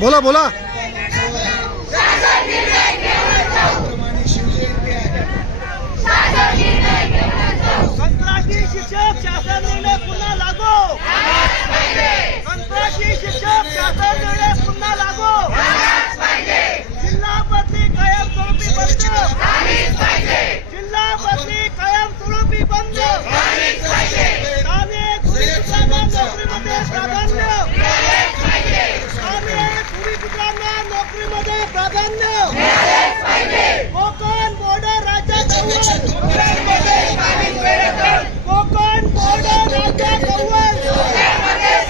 बोला बोला। नोकरीमध्ये प्राधान्य. कोकण बॉर्डर राज्यात